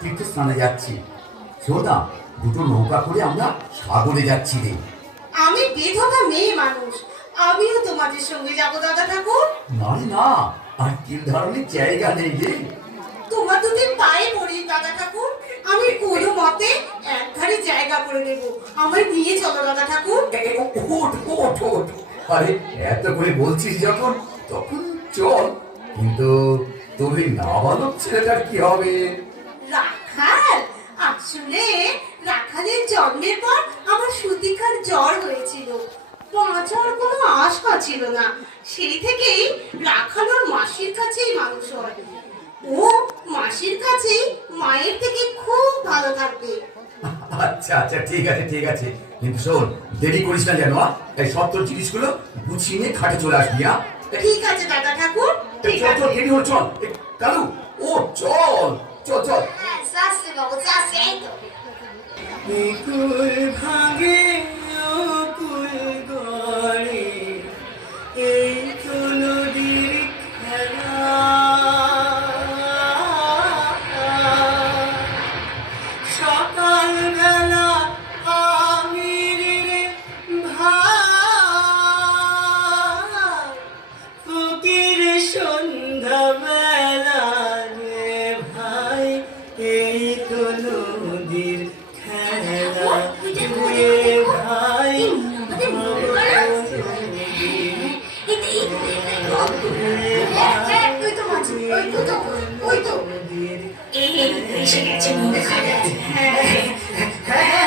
তীর্থস্থানে যাচ্ছি। শোন না, দুটো নৌকা করে আমরা সাগরে যাচ্ছি রে। আমি বিধবা মেয়ে মানুষ, আমিও তোমাদের সঙ্গে যাবো দাদা ঠাকুর। না রে না, আর তিল ধারণের জায়গা নেই রে। তোমার দুদিন পায়ে পড়ি দাদা ঠাকুর, আমি কোনো মতে একধারে জায়গা করে দেব, আমায় নিয়ে চলো দাদা ঠাকুর। ওঠ ওঠ ওঠ। আরে এত করে বলছিস যখন, তখন চল। কিন্তু তোর এই নাবালক ছেলেটার কি হবে? রাখাল, আসলে রাখালের জন্মের পর আমার সুতিকার জ্বর হয়েছিল, বাঁচার কোনো আশা ছিল না। সেই থেকেই রাখাল ওর মাসির কাছেই মানুষ হয়। ও মাসির কাছেই মায়ের থেকে খুব ভালো থাকবে। আচ্ছা আচ্ছা, ঠিক আছে ঠিক আছে, কিন্তু শোন, দেরি করিস না যেন। এই সব তোর জিনিসগুলো গুছিয়ে নিয়ে খাটে চলে আসবি। ঠিক আছে দাদা ঠাকুর, ঠিক চল আছে। চল, দেরি হল, চল। কালু, ও চল চল চল। যাচ্ছি বাবু, যাচ্ছি, এই তো। কুল ভাঙে কুল গড়ে, এই তো নদীর খেলা। সকালবেলা আমির রে ভাই, ফকির সন্ধ্যাবেলা রে ভাই, এই তো নদীর খেলা রে ভাই। ওই তো মাঝি, ওই তো, ওই তো। এই এসে গেছে, মনে হয়। হ্যাঁ